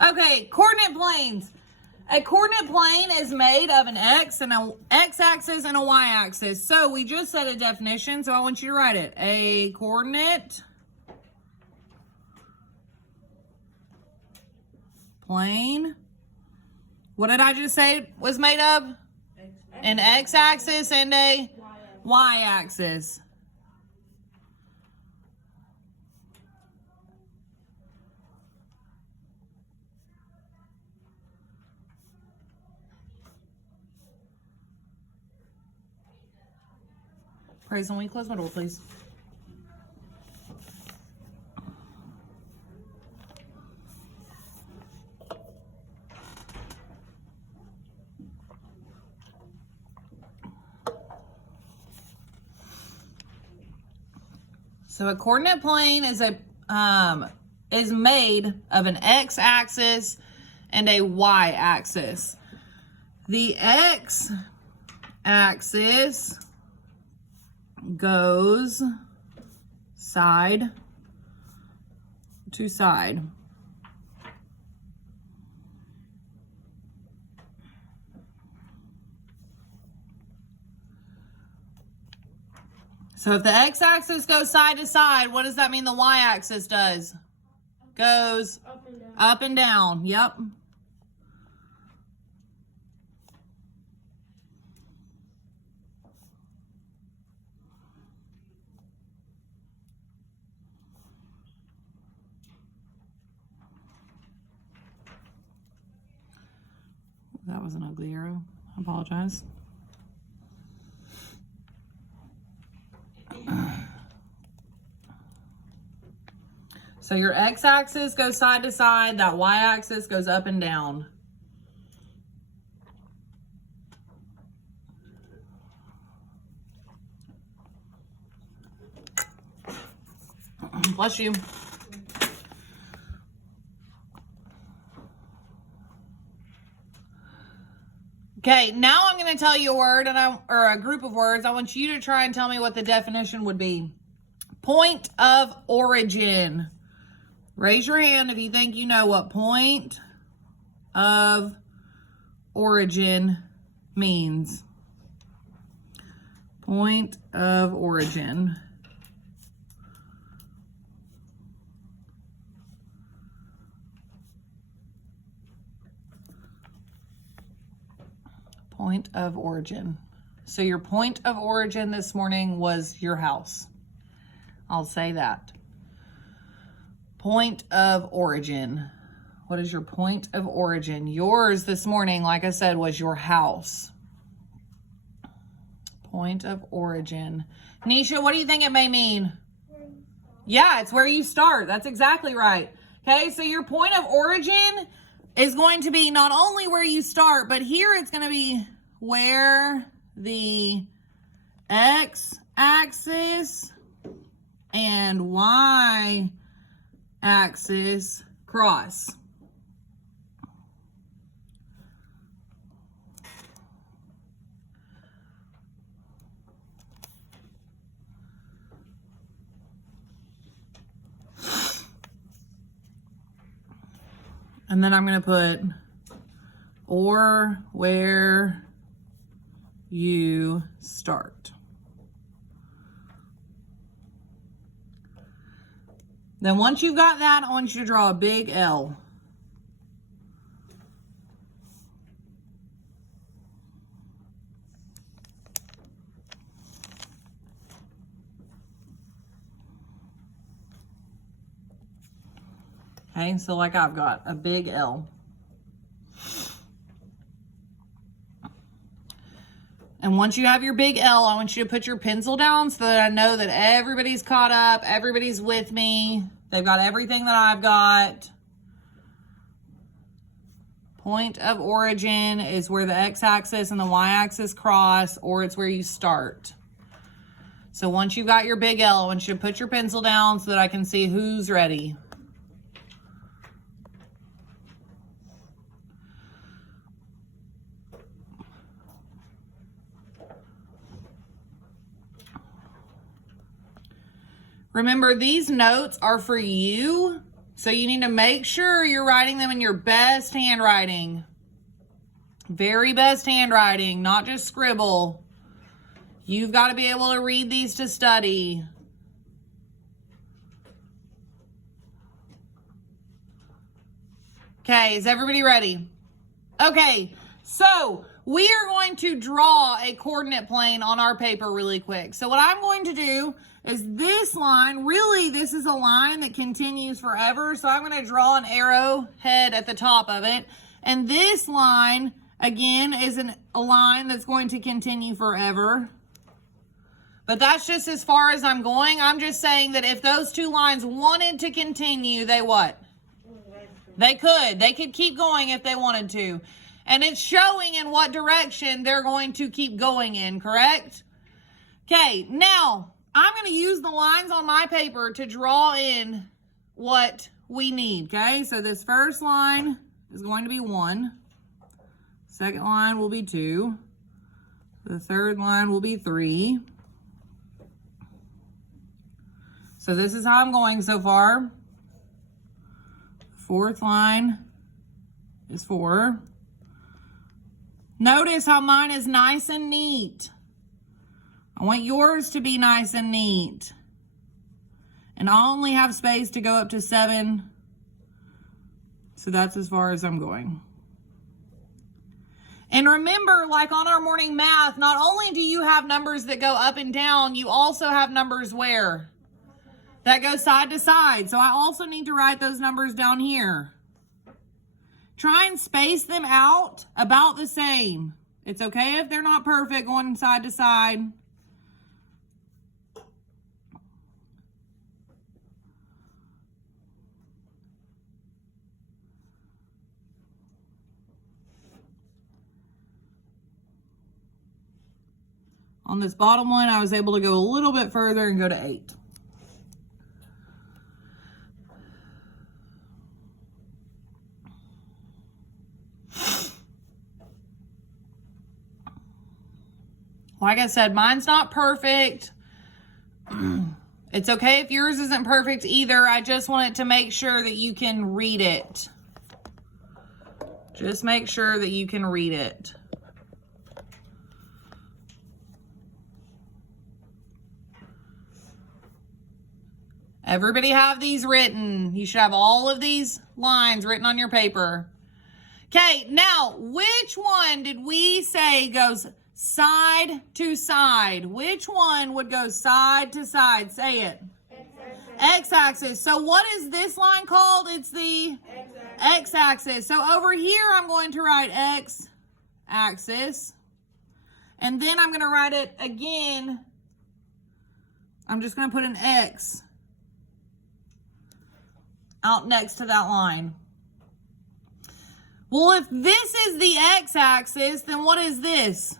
Okay, coordinate planes. A coordinate plane is made of an X and a X-axis and a Y-axis. So we just said a definition, so I want you to write it. A coordinate plane. What did I just say it was made of? An X-axis and a Y-axis. Praise, when we close my door, please. So a coordinate plane is made of an X-axis and a Y-axis. The X-axis goes side to side. So if the X-axis goes side to side, what does that mean the Y-axis does? Goes Up and down. Up and down. Yep. That was an ugly arrow. I apologize. So your X-axis goes side to side, that Y-axis goes up and down. Bless you. Okay, now I'm going to tell you a word or a group of words. I want you to try and tell me what the definition would be. Point of origin. Raise your hand if you think you know what point of origin means. Point of origin. Point of origin. So your point of origin this morning was your house. I'll say that. Point of origin. What is your point of origin? Yours this morning, like I said, was your house. Point of origin. Nisha, what do you think it may mean? Yeah, it's where you start. That's exactly right. Okay, so your point of origin is going to be not only where you start, but here it's going to be where the X-axis and Y-axis cross. And then I'm going to put or where you start. Then once you've got that, I want you to draw a big L. Okay, so like I've got a big L. And once you have your big L, I want you to put your pencil down so that I know that everybody's caught up, everybody's with me. They've got everything that I've got. Point of origin is where the X-axis and the Y-axis cross, or it's where you start. So once you've got your big L, I want you to put your pencil down so that I can see who's ready. Remember, these notes are for you, So you need to make sure you're writing them in your best handwriting. Very best handwriting, not just scribble. You've got to be able to read these to study. Okay, is everybody ready? Okay, so we are going to draw a coordinate plane on our paper really quick. So what I'm going to do is this line, really this is a line that continues forever. So I'm going to draw an arrowhead at the top of it. And this line, again, is a line that's going to continue forever. But that's just as far as I'm going. I'm just saying that if those two lines wanted to continue, they what? They could. They could keep going if they wanted to. And it's showing in what direction they're going to keep going in, correct? Okay, now I'm going to use the lines on my paper to draw in what we need, okay? So this first line is going to be 1. Second line will be 2. The third line will be 3. So this is how I'm going so far. Fourth line is 4. Notice how mine is nice and neat. I want yours to be nice and neat. And I only have space to go up to 7. So that's as far as I'm going. And remember, like on our morning math, not only do you have numbers that go up and down, you also have numbers where? That go side to side. So I also need to write those numbers down here. Try and space them out about the same. It's okay if they're not perfect going side to side. On this bottom one, I was able to go a little bit further and go to 8. Like I said, mine's not perfect. It's okay if yours isn't perfect either. I just wanted to make sure that you can read it. Just make sure that you can read it. Everybody have these written. You should have all of these lines written on your paper. Okay, now, which one did we say goes side to side? Which one would go side to side? Say it. X-axis. So what is this line called? It's the X-axis. So over here, I'm going to write X-axis. And then I'm going to write it again. I'm just going to put an X out next to that line. Well, if this is the X-axis, then what is this?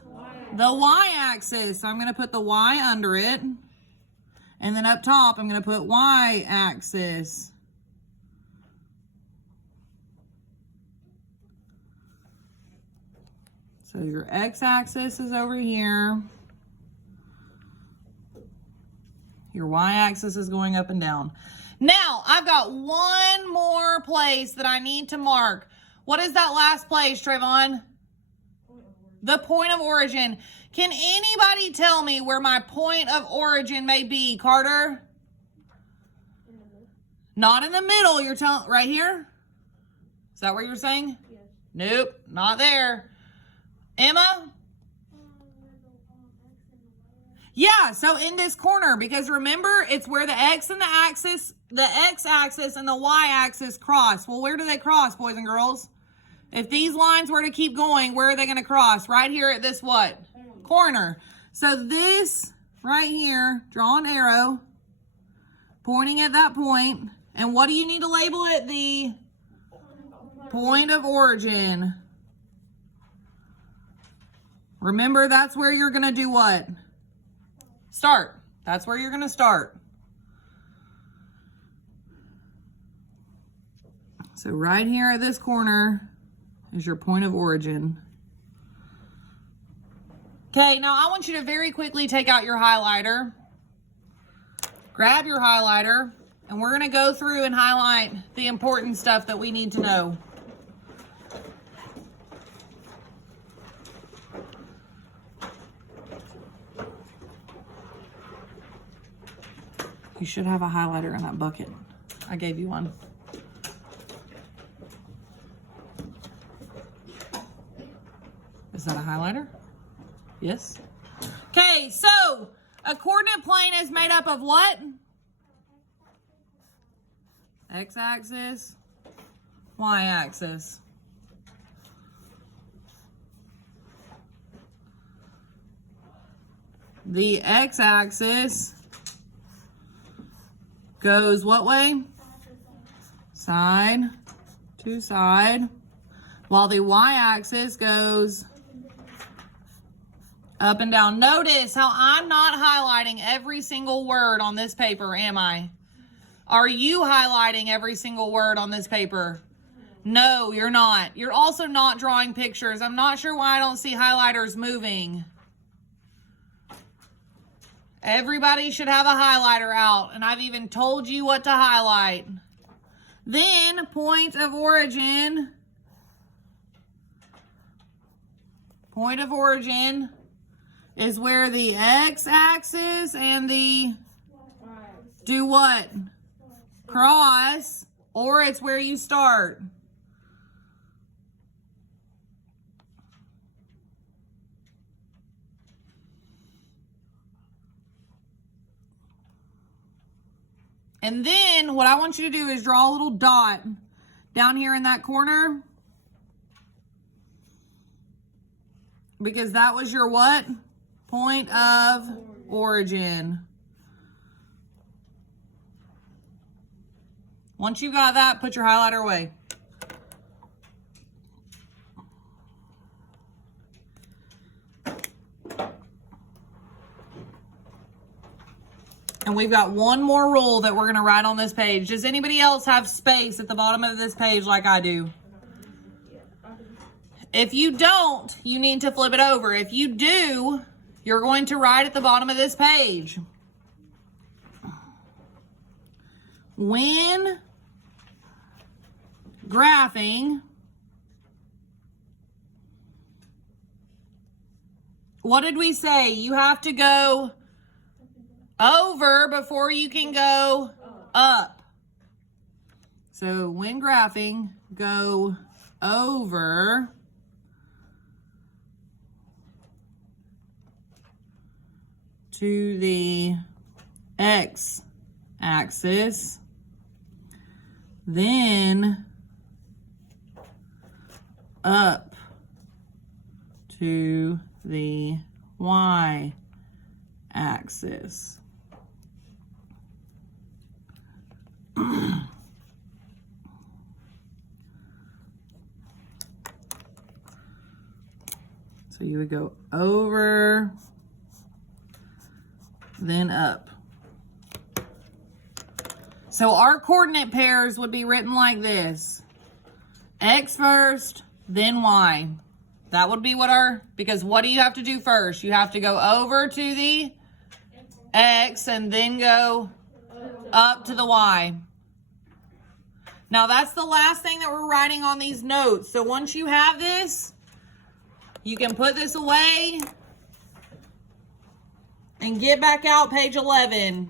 The Y-axis. So I'm going to put the Y under it. And then up top, I'm going to put Y-axis. So your X-axis is over here. Your Y-axis is going up and down. Now, I've got one more place that I need to mark. What is that last place, Trayvon? The point of origin. Can anybody tell me where my point of origin may be, Carter? Not in the middle. You're telling right here? Is that what you're saying? Yes. Nope, not there. Emma? Yeah, so in this corner, because remember, it's where the X and the X-axis and the Y-axis cross. Well, where do they cross, boys and girls? If these lines were to keep going, where are they going to cross? Right here at this what? Corner. So this right here, draw an arrow pointing at that point. And what do you need to label it? The point of origin. Remember, that's where you're going to do what? Start. That's where you're going to start. So right here at this corner is your point of origin. Okay, now I want you to very quickly take out your highlighter. Grab your highlighter. And we're going to go through and highlight the important stuff that we need to know. You should have a highlighter in that bucket. I gave you one. Is that a highlighter? Yes. Okay, so a coordinate plane is made up of what? X-axis, Y-axis. The X-axis goes what way? Side to side. While the Y-axis goes up and down. Notice how I'm not highlighting every single word on this paper, am I? Are you highlighting every single word on this paper? No, you're not. You're also not drawing pictures. I'm not sure why I don't see highlighters moving. Everybody should have a highlighter out, and I've even told you what to highlight. Then, point of origin. Point of origin is where the X-axis and the do what? Cross, or it's where you start. And then what I want you to do is draw a little dot down here in that corner. Because that was your what? Point of origin. Once you got that, put your highlighter away. And we've got one more rule that we're going to write on this page. Does anybody else have space at the bottom of this page like I do? If you don't, you need to flip it over. If you do, you're going to write at the bottom of this page. When graphing, what did we say? You have to go over before you can go up. So when graphing, go over to the X-axis, then up to the Y-axis. So you would go over, then up. So our coordinate pairs would be written like this. X first, then Y. That would be what our, because what do you have to do first? You have to go over to the X and then go up to the Y. Now that's the last thing that we're writing on these notes. So once you have this, you can put this away and get back out page 11.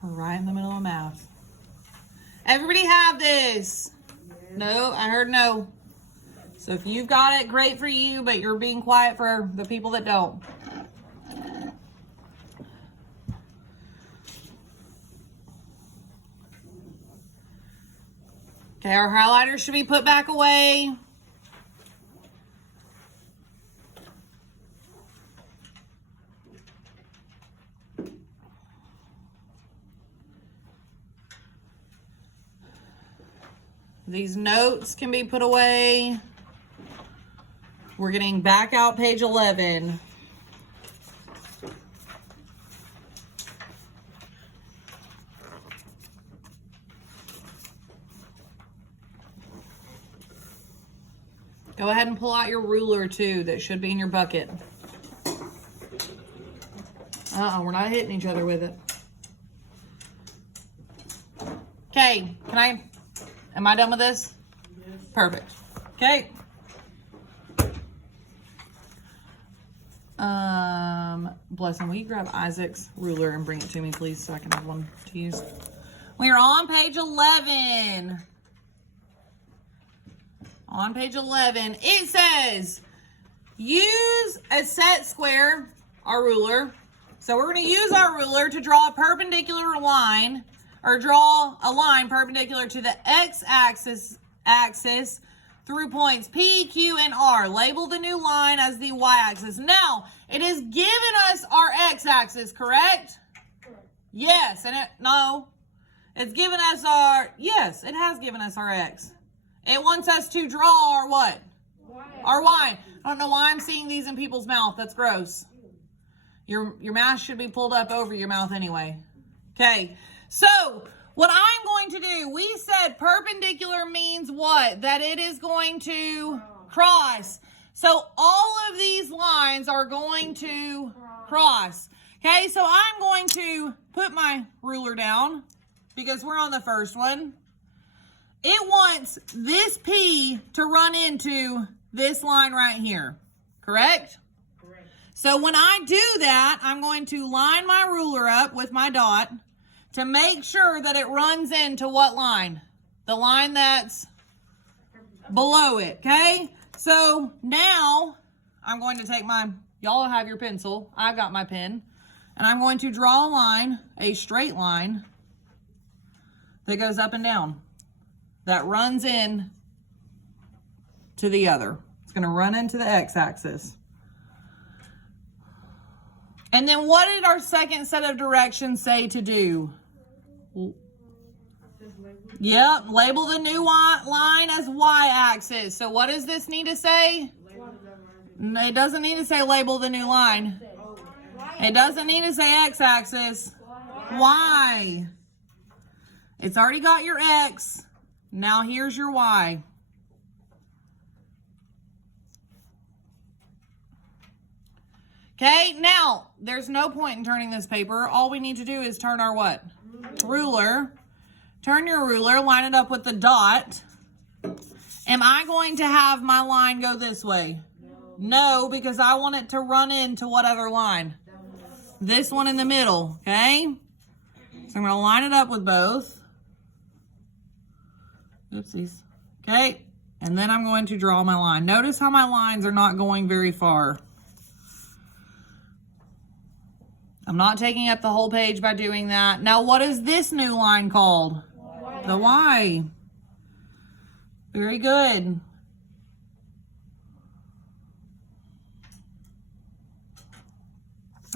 We're right in the middle of math. Everybody have this? No, I heard no. So if you've got it, great for you, but you're being quiet for the people that don't. Okay, our highlighters should be put back away. These notes can be put away. We're getting back out page 11. Go ahead and pull out your ruler too. That should be in your bucket. We're not hitting each other with it. Okay, am I done with this? Yes. Perfect. Okay. Blessing, will you grab Isaac's ruler and bring it to me, please, so I can have one to use? We are on page 11. On page 11, it says, use a set square, our ruler. So we're going to use our ruler to draw a perpendicular line, or draw a line perpendicular to the x-axis through points P, Q, and R. Label the new line as the y-axis. Now, it has given us our x-axis, correct? Yes, and it's given us yes, it has given us our x. It wants us to draw our what? Y. Our y. I don't know why I'm seeing these in people's mouth. That's gross. Your mouth should be pulled up over your mouth anyway. Okay, so what I'm going to do, we said perpendicular means what? That it is going to cross. So all of these lines are going to cross. Okay, so I'm going to put my ruler down because we're on the first one. It wants this P to run into this line right here, correct? Correct. So when I do that, I'm going to line my ruler up with my dot to make sure that it runs into what line? The line that's below it, okay? So now I'm going to take y'all have your pencil, I've got my pen, and I'm going to draw a line, a straight line that goes up and down, that runs in to the other. It's going to run into the x-axis. And then what did our second set of directions say to do? Yep, label the new line as y-axis. So what does this need to say? It doesn't need to say label the new line. It doesn't need to say x-axis. Y. It's already got your x. Now here's your y. Okay, now there's no point in turning this paper. All we need to do is turn our what? Ruler. Turn your ruler, line it up with the dot. Am I going to have my line go this way? No, because I want it to run into what other line? This one in the middle, okay? So I'm going to line it up with both. Oopsies. Okay, and then I'm going to draw my line. Notice how my lines are not going very far. I'm not taking up the whole page by doing that. Now, what is this new line called? Y. The Y. Very good.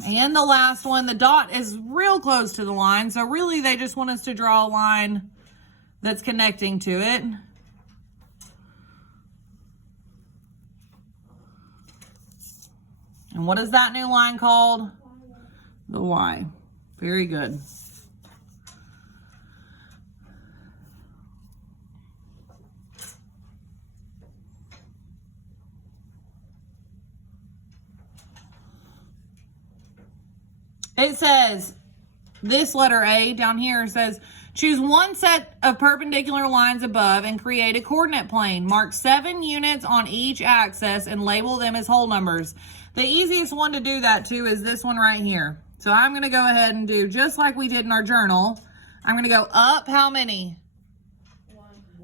And the last one, the dot is real close to the line. So really, they just want us to draw a line that's connecting to it. And what is that new line called? The Y. Very good. It says, this letter A down here says, choose one set of perpendicular lines above and create a coordinate plane. Mark 7 units on each axis and label them as whole numbers. The easiest one to do that to is this one right here. So I'm going to go ahead and do just like we did in our journal. I'm going to go up how many?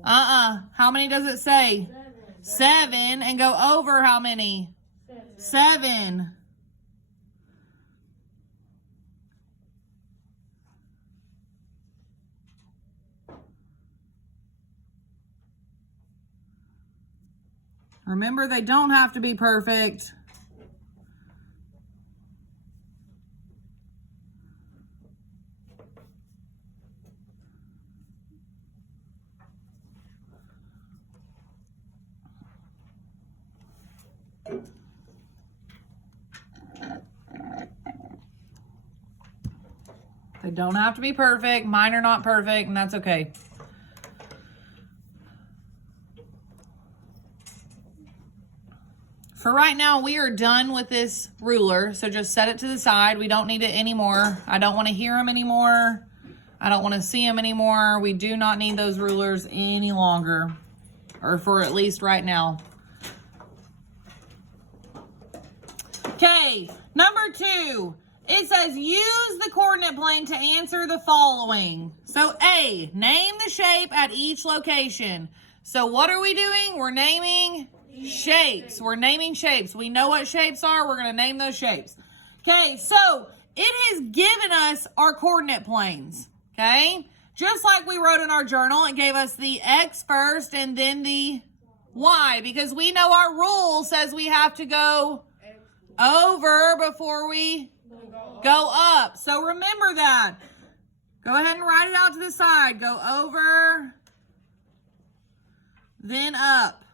How many does it say? 7. And go over how many? 7. Remember, they don't have to be perfect. They don't have to be perfect. Mine are not perfect, and that's okay. For right now, we are done with this ruler, so just set it to the side. We don't need it anymore. I don't want to hear them anymore. I don't want to see them anymore. We do not need those rulers any longer, or for at least right now. Okay, number 2. It says use the coordinate plane to answer the following. So A, name the shape at each location. So what are we doing? We're naming shapes. We're naming shapes. We know what shapes are. We're going to name those shapes. Okay, so it has given us our coordinate planes. Okay, just like we wrote in our journal, it gave us the X first and then the Y, because we know our rule says we have to go over before we go up. So remember that. Go ahead and write it out to the side. Go over, then up.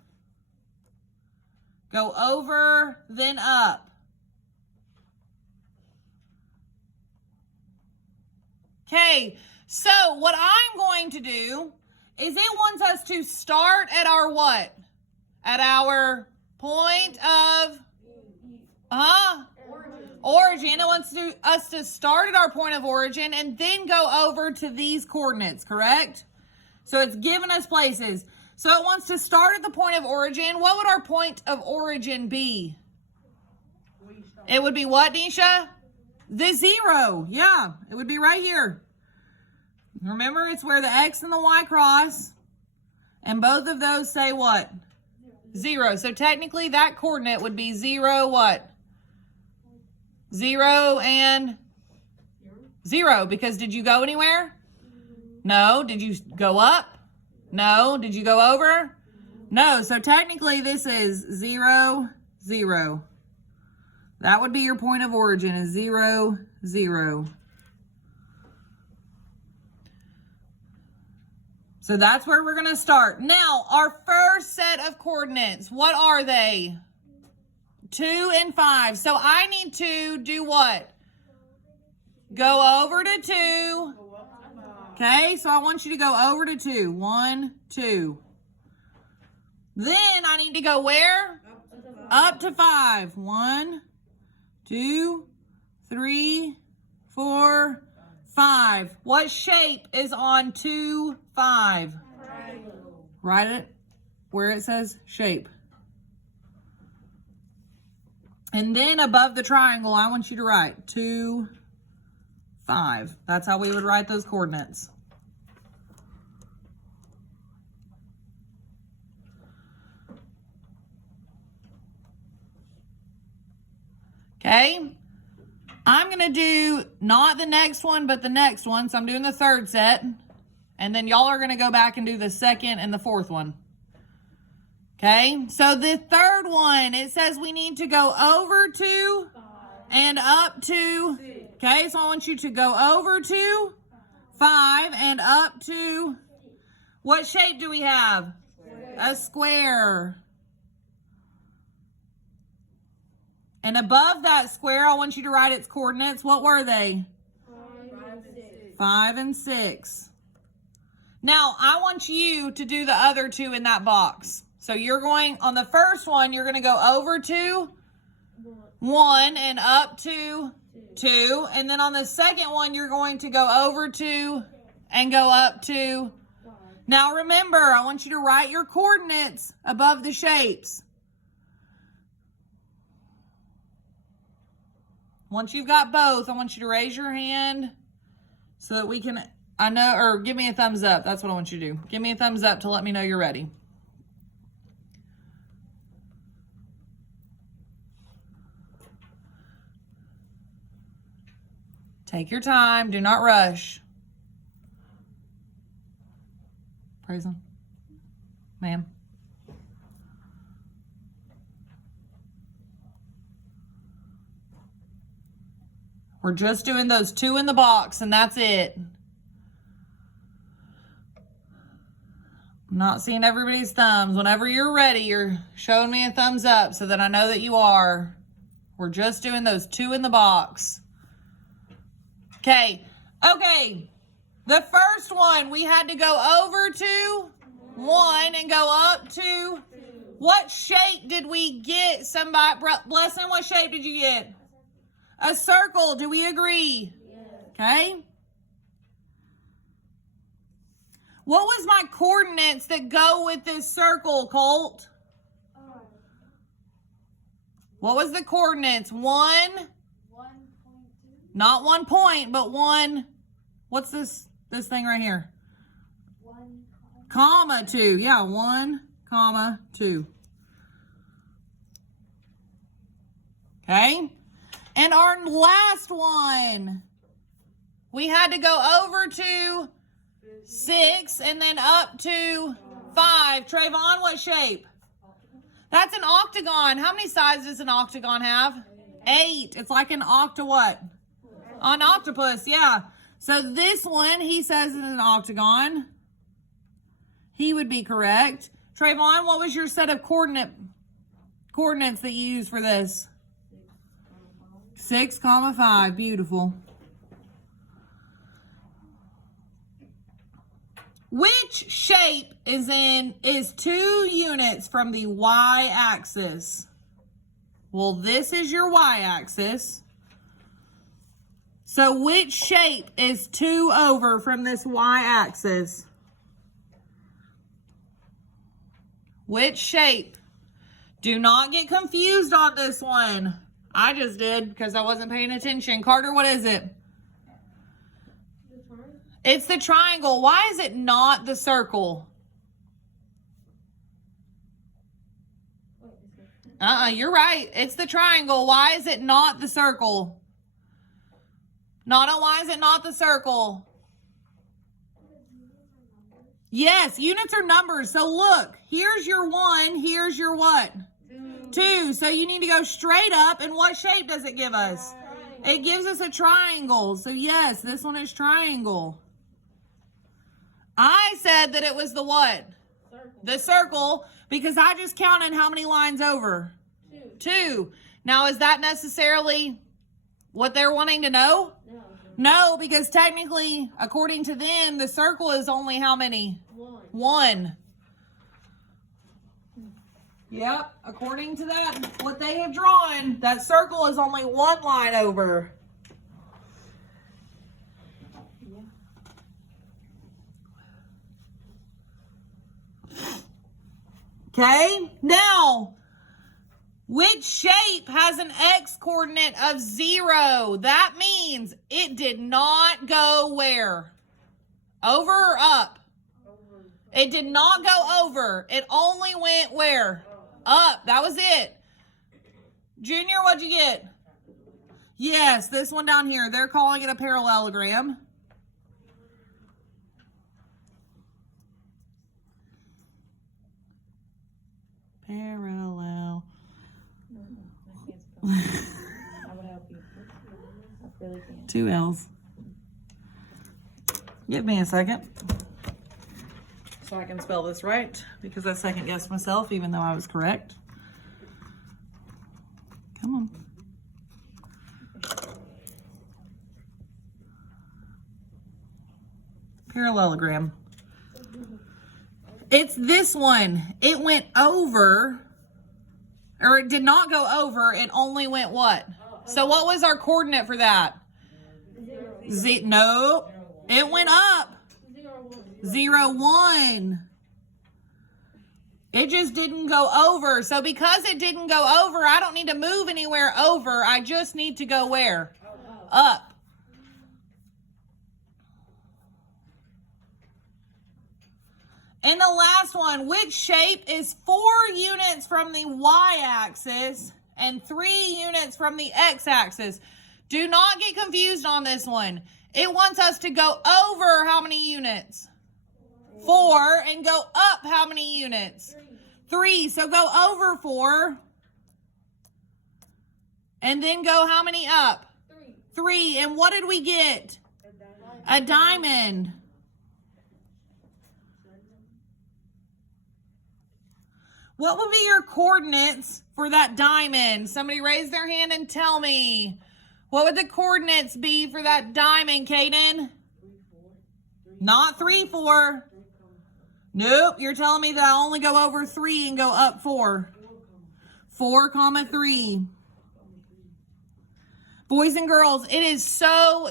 Go over, then up. Okay, so what I'm going to do is it wants us to start at our what? At our point of origin. It wants us to start at our point of origin and then go over to these coordinates, correct? So it's giving us places. So it wants to start at the point of origin. What would our point of origin be? It would be what, Nisha? The 0. Yeah, it would be right here. Remember, it's where the X and the Y cross. And both of those say what? 0. So technically that coordinate would be 0 what? 0 and 0. Because did you go anywhere? No. Did you go up? No. Did you go over? No. So technically this is 0, 0. That would be your point of origin, is 0, 0. So that's where we're going to start. Now, our first set of coordinates, what are they? 2 and 5. So I need to do what? Go over to 2. Okay, so I want you to go over to 2. 1, 2. Then I need to go where? Up to 5. 1, 2, 3, 4, 5. What shape is on 2, 5? Triangle. Write it where it says shape. And then above the triangle, I want you to write 2, 5. That's how we would write those coordinates. Okay. I'm going to do not the next one, but the next one. So I'm doing the third set. And then y'all are going to go back and do the second and the fourth one. Okay. So the third one, it says we need to go over to and up to. Okay. So I want you to go over to 5 and up to. What shape do we have? A square. And above that square, I want you to write its coordinates. What were they? 5 and 6. Now, I want you to do the other 2 in that box. So you're going, on the first one, you're going to go over to 1 and up to 2. And then on the second one, you're going to go over to and go up to. Now, remember, I want you to write your coordinates above the shapes. Once you've got both, I want you to raise your hand so that we can, or give me a thumbs up. That's what I want you to do. Give me a thumbs up to let me know you're ready. Take your time. Do not rush. Praise him. Ma'am. We're just doing those 2 in the box, and that's it. I'm not seeing everybody's thumbs. Whenever you're ready, you're showing me a thumbs up so that I know that you are. We're just doing those 2 in the box. Okay. Okay, the first one, we had to go over to 1 and go up to, what shape did we get? Somebody, Blessing, what shape did you get? A circle. Do we agree? Okay. What was my coordinates that go with this circle, Colt? What was the coordinates? 1? Not 1 point, but 1. What's this thing right here? 1, Comma 2. Yeah, 1, comma 2. Okay. And our last one, we had to go over to 6 and then up to 5. Trayvon, what shape? That's an octagon. How many sides does an octagon have? 8. It's like an what? An octopus, yeah. So this one, he says is an octagon. He would be correct. Trayvon, what was your set of coordinates that you used for this? 6, 5. Beautiful. Which shape is 2 units from the y-axis? Well, this is your y-axis. So which shape is 2 over from this y-axis? Which shape? Do not get confused on this one. I just did because I wasn't paying attention. Carter, what is it? It's the triangle. Why is it not the circle? You're right. It's the triangle. Why is it not the circle? Nana, why is it not the circle? Yes, units are numbers. So look, here's your 1. Here's your what? 2. So you need to go straight up. And what shape does it give us? It gives us a triangle. So yes, this one is triangle. I said that it was the what? The circle, because I just counted how many lines over? 2. Now, is that necessarily what they're wanting to know? No, because technically, according to them, the circle is only how many? 1. Yep, according to that, what they have drawn, that circle is only 1 line over. Okay, now, which shape has an x coordinate of 0? That means it did not go where? Over or up? It did not go over. It only went where? Up. That was it. Junior, what'd you get? Yes, this one down here. They're calling it a parallelogram. Parallel. I would help you. I really can. 2 L's. Give me a second so I can spell this right, because I second guessed myself even though I was correct. Come on. Parallelogram. It's this one. It went over, or it did not go over. It only went what? So what was our coordinate for that? No, it went up. 0, 1. It just didn't go over. So because it didn't go over, I don't need to move anywhere over. I just need to go where? Up. And the last one, which shape is 4 units from the y-axis and 3 units from the x-axis? Do not get confused on this one. It wants us to go over how many units? 4, and go up how many units? 3. So go over 4. And then go how many up? 3. And what did we get? A diamond. What would be your coordinates for that diamond? Somebody raise their hand and tell me. What would the coordinates be for that diamond, Kaden? Not 3, 4. Nope, you're telling me that I only go over 3 and go up 4. 4, 3. Boys and girls, it is so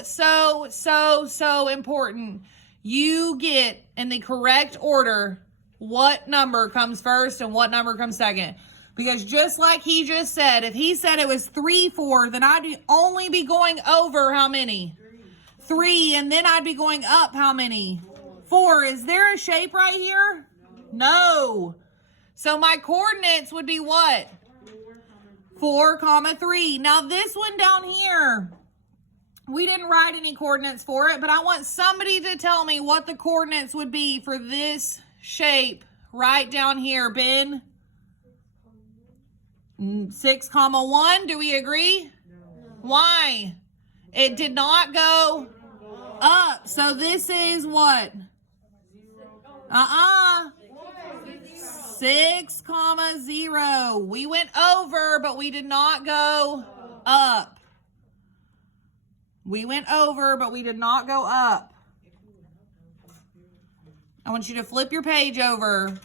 important you get in the correct order what number comes first and what number comes second. Because just like he just said, if he said it was 3, 4, then I'd only be going over how many? 3, and then I'd be going up how many? 4. Is there a shape right here? No. So my coordinates would be what? 4, 3. Now this one down here, we didn't write any coordinates for it, but I want somebody to tell me what the coordinates would be for this shape right down here, Ben. 6, 1. Do we agree? No. Why? It did not go up. So this is what? 6, 0. We went over, but we did not go up. We went over, but we did not go up. I want you to flip your page over.